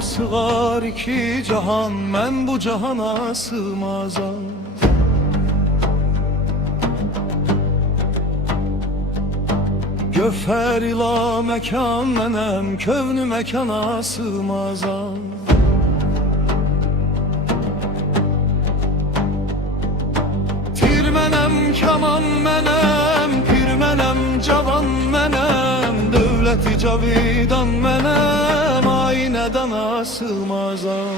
sığar iki cahan, mən bu cahana sığmazam. Gövhər ila məkan mənəm, kövnü məkana sığmazam. Tir mənəm, kaman mənəm, pir mənəm, cavan mənəm, dövləti cavidan mənəm, aynədana sığmazam.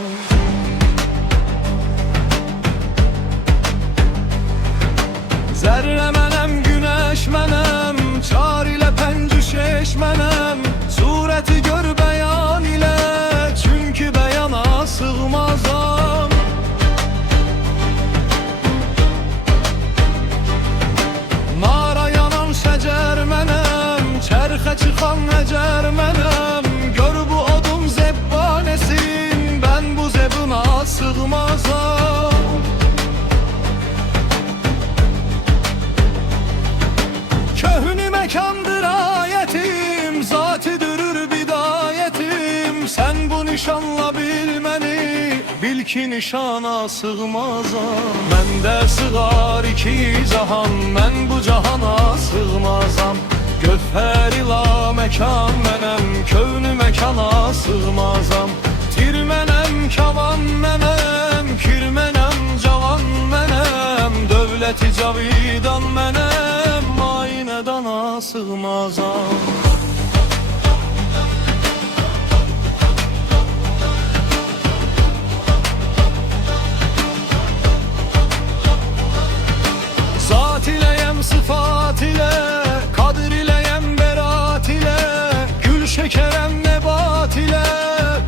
Zərrə mənəm, günəş mənəm, çar ilə pəncüşeş mənəm, surəti gör bəyan ilə, çünki bəyana sığmazam. Nara yanan şəcər mənəm, çərxə çıxan əcər mənəm, gör bu odun zebbanesin, mən bu zebuna sığmazam. Köhnü mekandır ayetim, zat-ı dürür bidayetim, sen bu nişanla bilmeni, bil ki nişana sığmazam. Məndə sığar iki cahan, mən bu cahana sığmazam. Gövhər ila məkan mənəm, kövnü məkana sığmazam. Tir mənəm, kavan mənəm, kir mənəm, cavan mənəm, dövləti cavidan mənəm, aynədana sığmazam. Zat iləyəm, sıfat ilə, kadr iləyəm, berat ilə, gül şəkərəm, nebat ilə,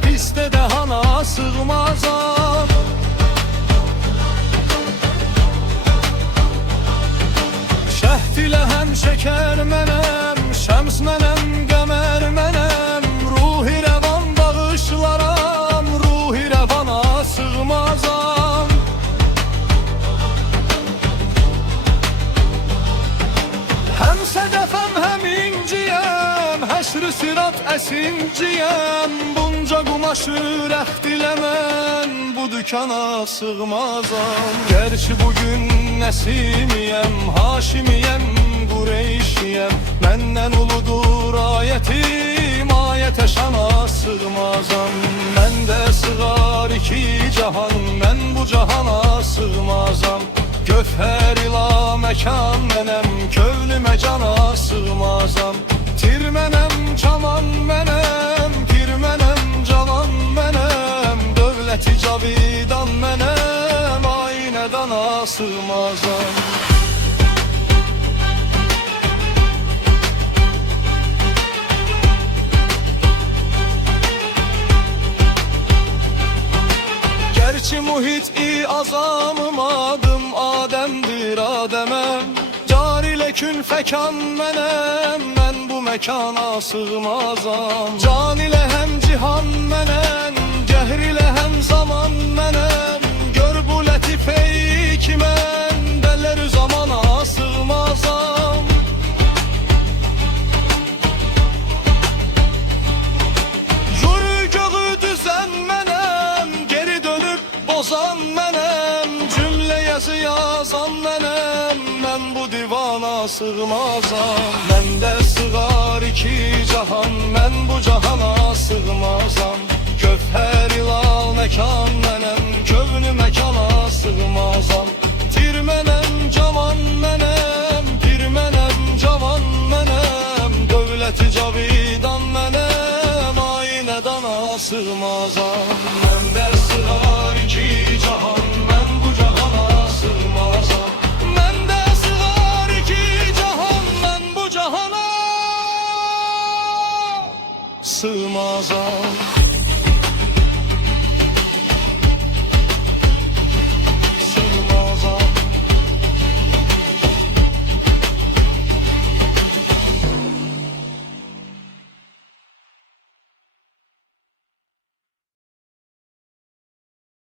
pisdə dəhana sığmazam. Şəhd ilə həm şəkər mənəm, şəms mənəm, qəmər mənəm, ruhi rəvan bağışlaram, ruhi rəvana sığmazam. Həm sədəfəm, həm inciyəm, həşr-i siratəsinciyəm, bunca qumaşı rəxt ilə mən bu dükana sığmazam. Gerçi bugün Nəsimiyəm, Haşimiyəm, Qureyşiyəm, məndən uludur ayətim, ayətə şana sığmazam. Məndə sığar iki cahan, mən bu cahana sığmazam. Gövhər ila məkan mənəm, kövlü məkana sığmazam. Tir mənəm, kaman mənəm, pir mənəm, cavan mənəm, dövləti cavidan mənəm, aynədana sığmazam. Gerçi muhit-i azamım, adım Adem'dir Adem'em, car ile kün fekan mənəm, mən bu məkana sığmazam. Can ile hem cihan mənəm, cehr ile hem zaman mənəm, gör bu lətifeyi ki mən dəlləri zamana sığmazam. Yürü göğü düzen mənəm, geri dönüp bozan mənəm, cümle yazı yazan mənəm, mən bu divana sığmazam. Məndə sığar iki cahan, mən bu cahana sığmazam. Gövhər ila məkan mənəm,